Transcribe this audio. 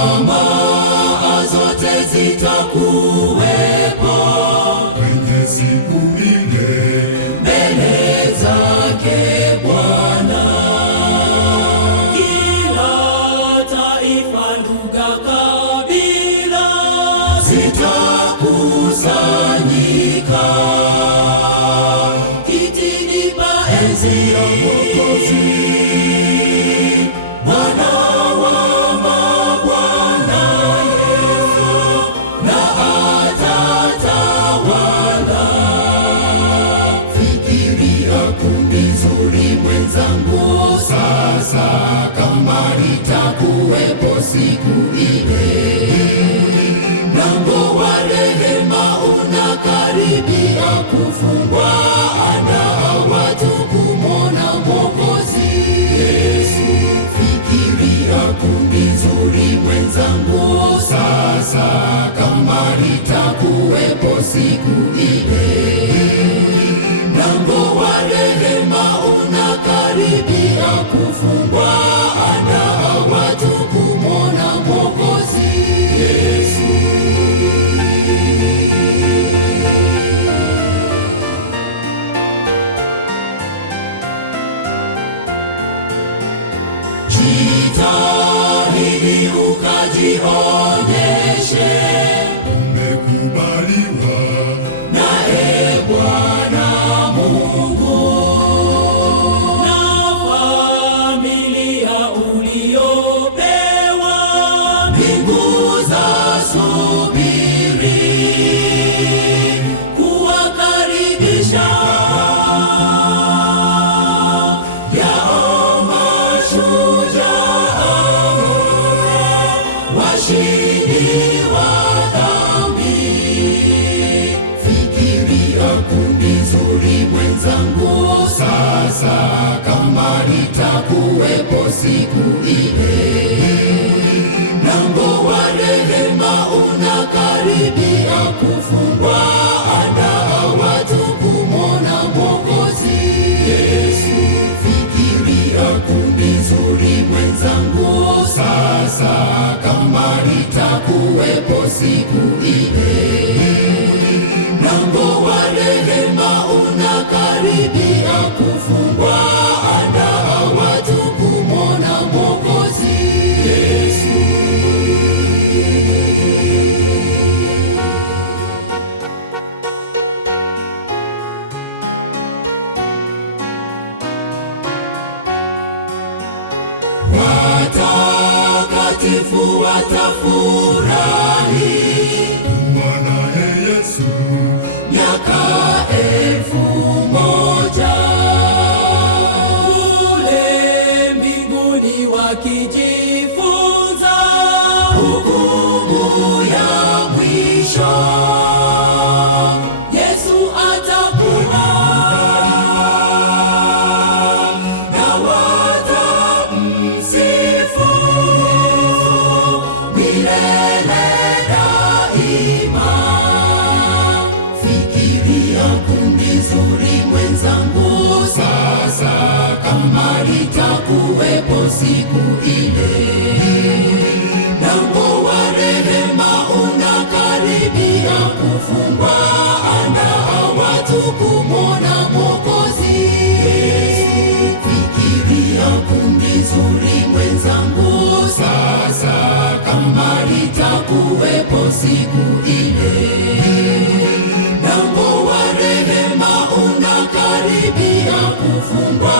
tamaa zote zitakuwepo kwenye siku ile mbele zake Bwana. Kila taifa, lugha, kabila zitakusanyika kitini pa enzi ya Mwokozi, Bwana wa mabwana Yesu, na atatawala. Fikiria kundi zuri mwenzangu sasa, kama litakuwepo siku ile. Mlango wa rehema unakaribia kufungwa, andaa watu kumwona Mwokozi Yesu. Fikiria kundi zuri mwenzangu sasa, kama litakuwepo siku ile. Mlango wa rehema unakaribia kufungwa, andaa watu kumwona Mwokozi Yesu. Jitahidi ukajionyeshe umekubaliwa naye Bwana Mungu, na familia uliopewa mbingu za subiri kuwakaribisha yao mashujaa washindi wa dhambi. Fikiria kundi zuri mwenzangu sasa, kama litakuwepo siku ile. Mlango wa rehema unakaribia kufungwa, andaa watu kumwona Mwokozi Yesu. Fikiria kundi zuri mwenzangu sasa, kama litakuwepo siku ile. Mlango wa rehema unakaribia kufungwa, andaa watu kumwona Mwokozi Yesu. Watakatifu watafurahi kuwa naye Yesu miaka 1000 kule mbinguni, wakijifunza hukumu ya mwisho. Yesu atakuja na watamsifu milele daima. Fikiria kundi zuri mwenzangu sasa, kama litakuwepo siku ile. Mlango wa rehema unakaribia kufungwa, andaa watu kumwona Mwokozi Yesu. Fikiria kundi zuri mwenzangu sasa, kama litakuwepo siku ile. Mlango wa rehema unakaribia kufungwa,